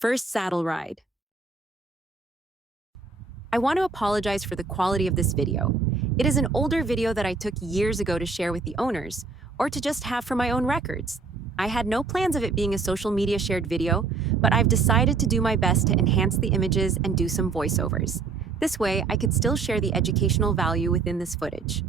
First saddle ride. I want to apologize for the quality of this video. It is an older video that I took years ago to share with the owners, or to just have for my own records. I had no plans of it being a social media shared video, but I've decided to do my best to enhance the images and do some voiceovers. This way, I could still share the educational value within this footage.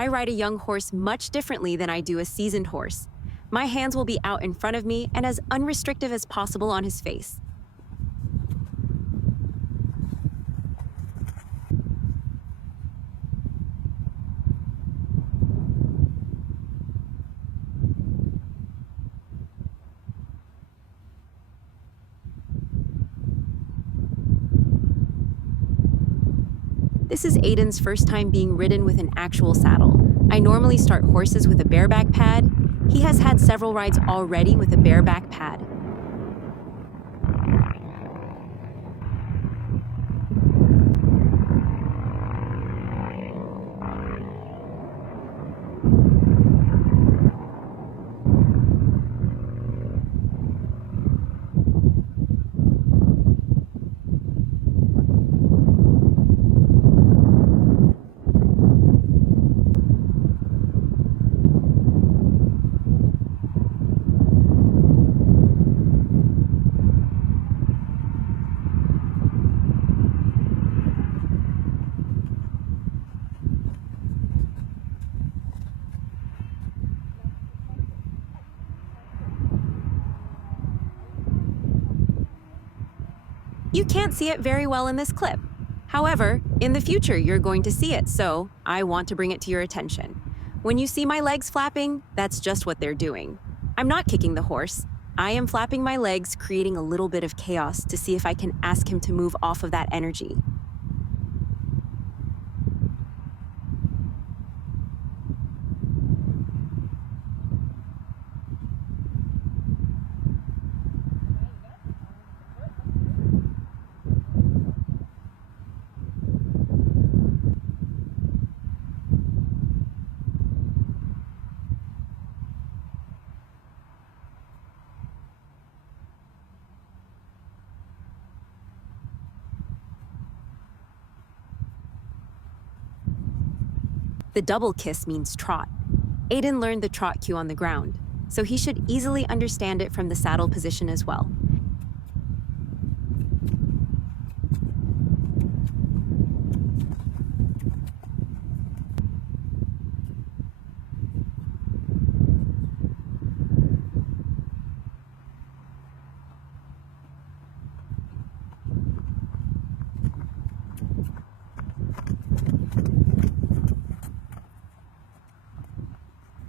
I ride a young horse much differently than I do a seasoned horse. My hands will be out in front of me and as unrestrictive as possible on his face. This is Aiden's first time being ridden with an actual saddle. I normally start horses with a bareback pad. He has had several rides already with a bareback pad. You can't see it very well in this clip. However, in the future, you're going to see it, so I want to bring it to your attention. When you see my legs flapping, that's just what they're doing. I'm not kicking the horse. I am flapping my legs, creating a little bit of chaos to see if I can ask him to move off of that energy. The double kiss means trot. Aiden learned the trot cue on the ground, so he should easily understand it from the saddle position as well.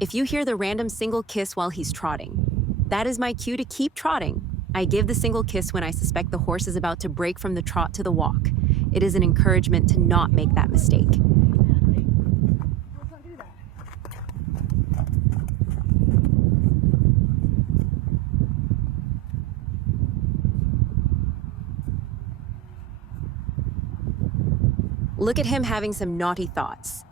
If you hear the random single kiss while he's trotting, that is my cue to keep trotting. I give the single kiss when I suspect the horse is about to break from the trot to the walk. It is an encouragement to not make that mistake. Look at him having some naughty thoughts.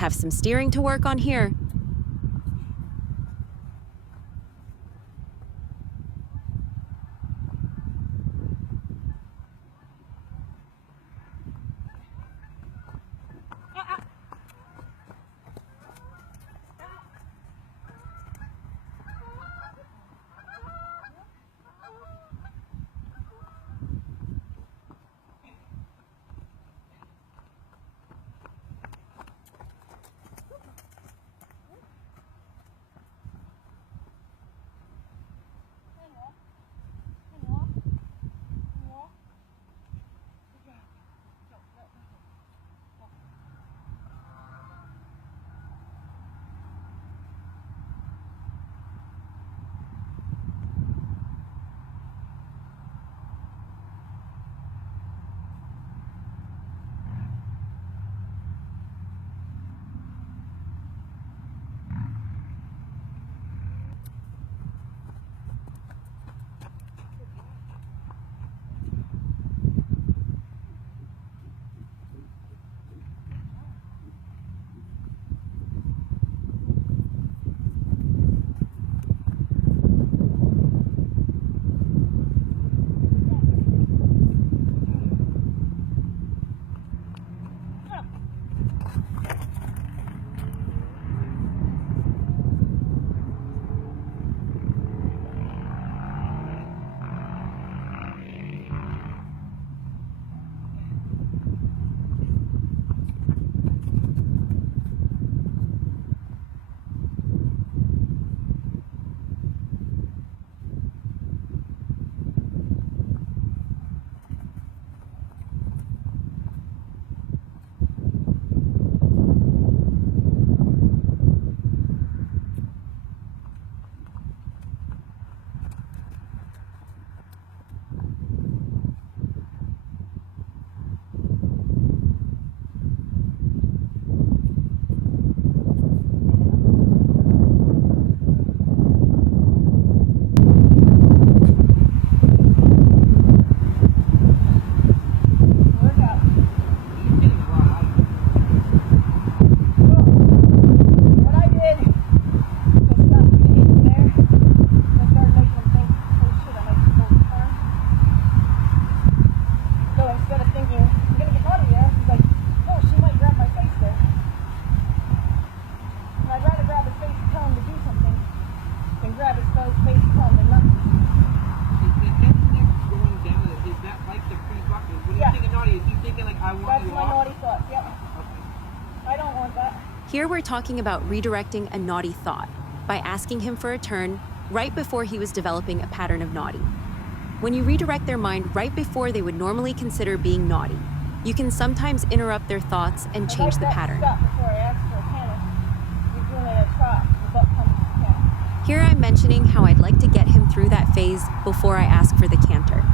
have some steering to work on here. Here we're talking about redirecting a naughty thought by asking him for a turn right before he was developing a pattern of naughty. When you redirect their mind right before they would normally consider being naughty, you can sometimes interrupt their thoughts and change the pattern. Here I'm mentioning how I'd like to get him through that phase before I ask for the canter.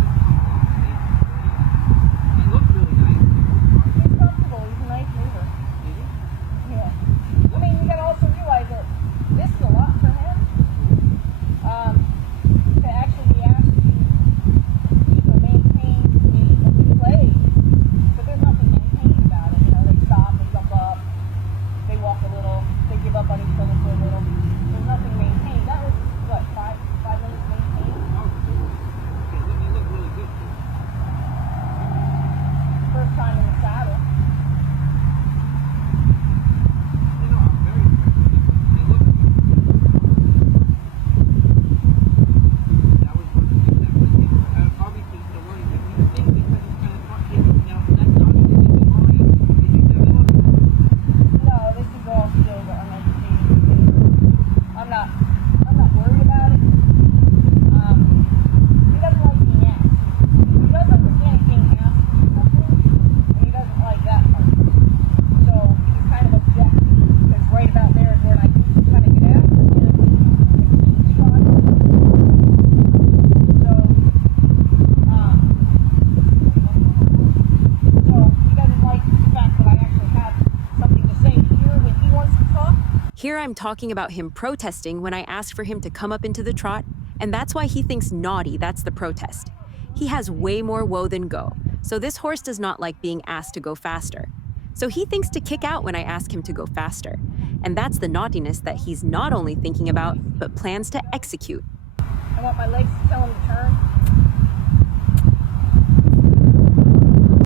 Here I'm talking about him protesting when I asked for him to come up into the trot, and that's why he thinks naughty, that's the protest. He has way more woe than go, so this horse does not like being asked to go faster. So he thinks to kick out when I ask him to go faster. And that's the naughtiness that he's not only thinking about, but plans to execute. I want my legs to tell him to turn.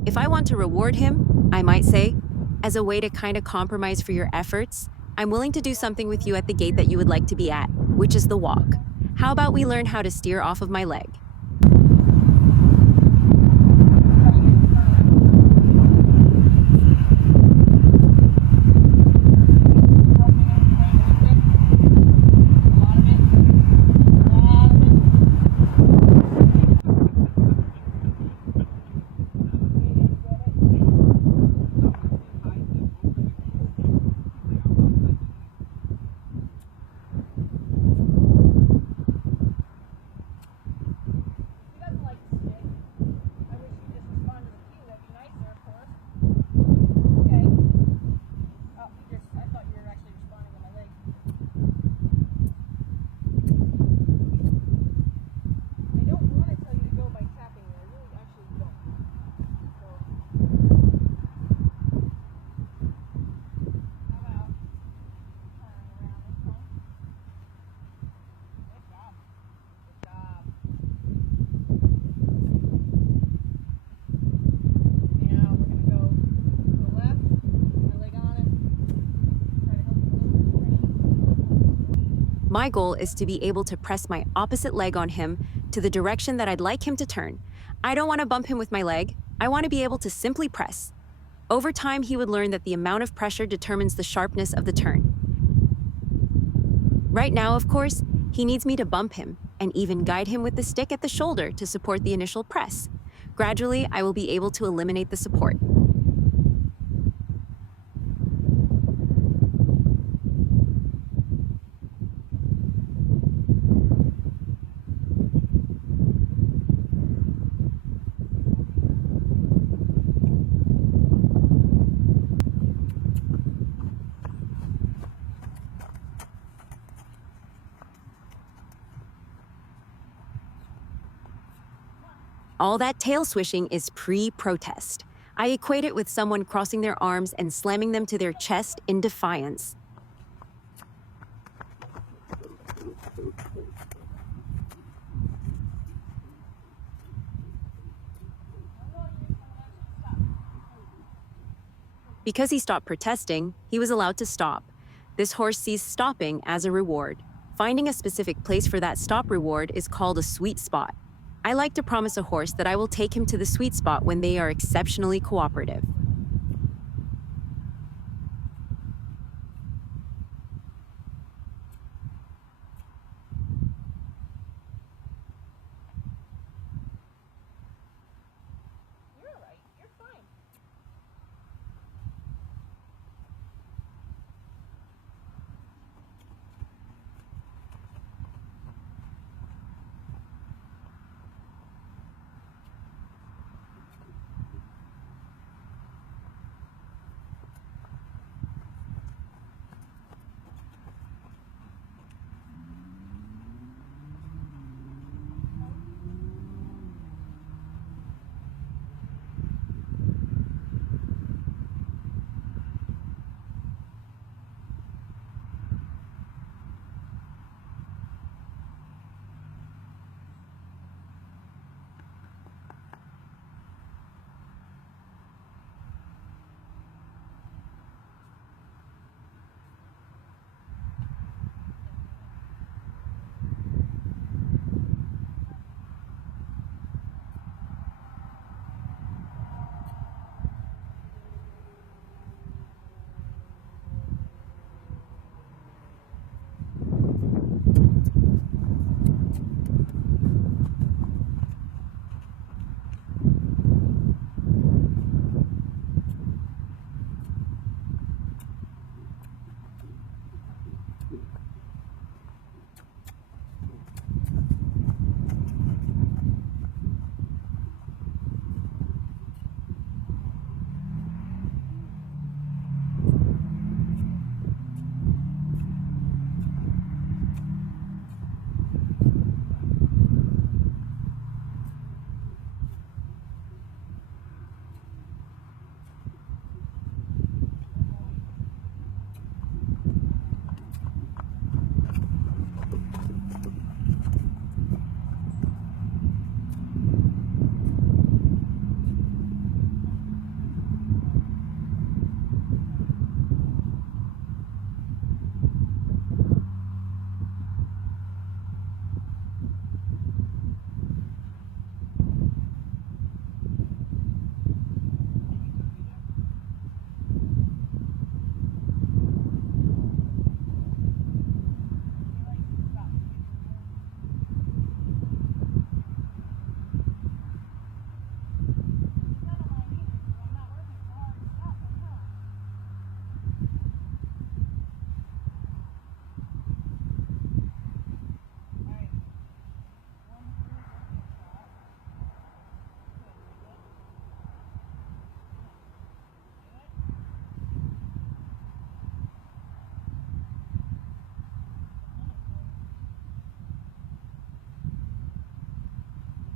If I want to reward him, I might say, as a way to kind of compromise for your efforts, I'm willing to do something with you at the gate that you would like to be at, which is the walk. How about we learn how to steer off of my leg? My goal is to be able to press my opposite leg on him to the direction that I'd like him to turn. I don't want to bump him with my leg. I want to be able to simply press. Over time, he would learn that the amount of pressure determines the sharpness of the turn. Right now, of course, he needs me to bump him and even guide him with the stick at the shoulder to support the initial press. Gradually, I will be able to eliminate the support. All that tail swishing is pre-protest. I equate it with someone crossing their arms and slamming them to their chest in defiance. Because he stopped protesting, he was allowed to stop. This horse sees stopping as a reward. Finding a specific place for that stop reward is called a sweet spot. I like to promise a horse that I will take him to the sweet spot when they are exceptionally cooperative. You're all right. You're fine.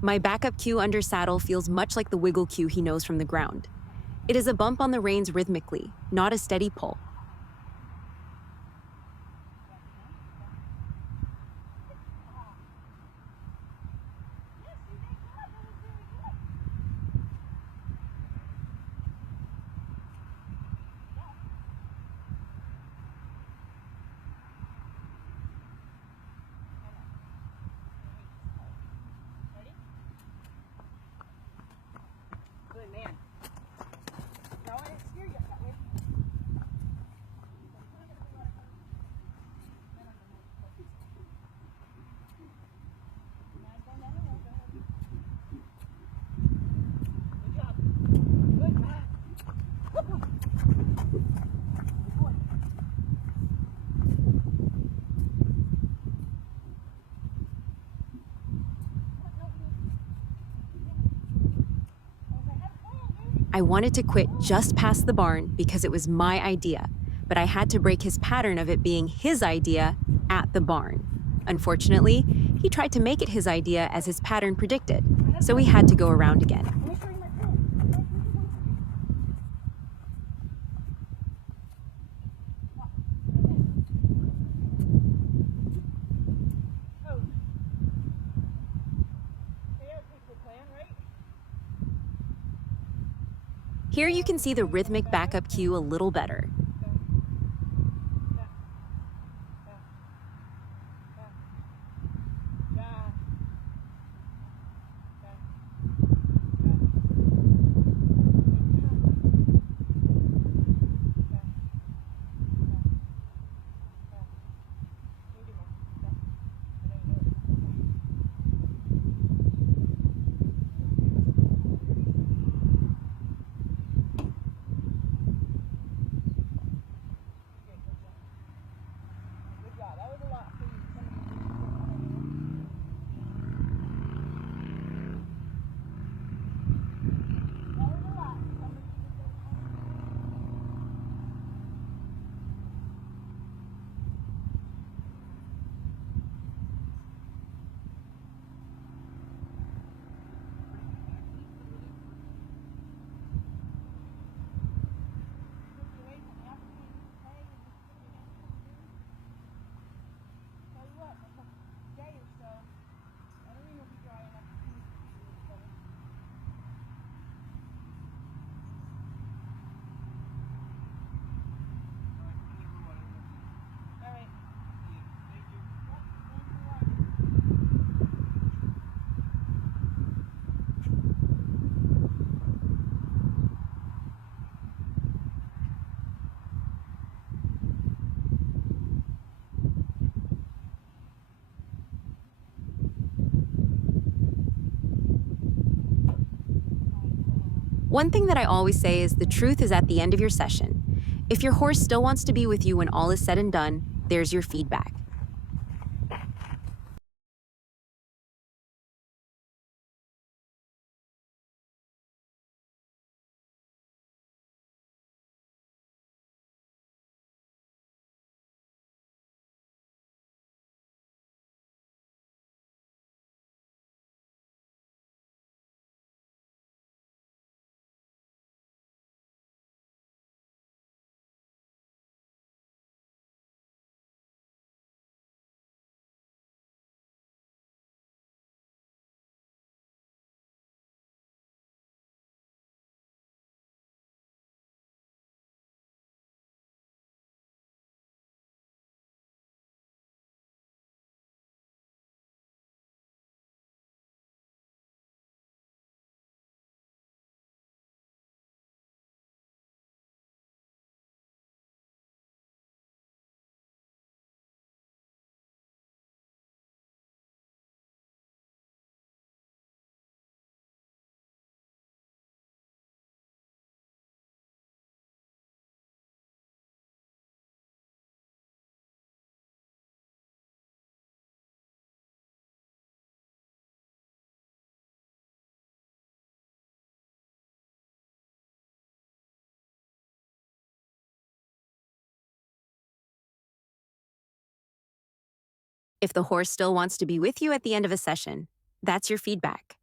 My backup cue under saddle feels much like the wiggle cue he knows from the ground. It is a bump on the reins rhythmically, not a steady pull. Good man. No, I didn't steer you that way. Good job. Good man. Good boy. Good boy. I wanted to quit just past the barn because it was my idea, but I had to break his pattern of it being his idea at the barn. Unfortunately, he tried to make it his idea as his pattern predicted, so we had to go around again. Let me show you my pen. Oh. They have a pretty cool plan, right? Here you can see the rhythmic backup cue a little better. Good job. That was a lot for you. That was a lot. One thing that I always say is the truth is at the end of your session. If your horse still wants to be with you when all is said and done, there's your feedback. If the horse still wants to be with you at the end of a session, that's your feedback.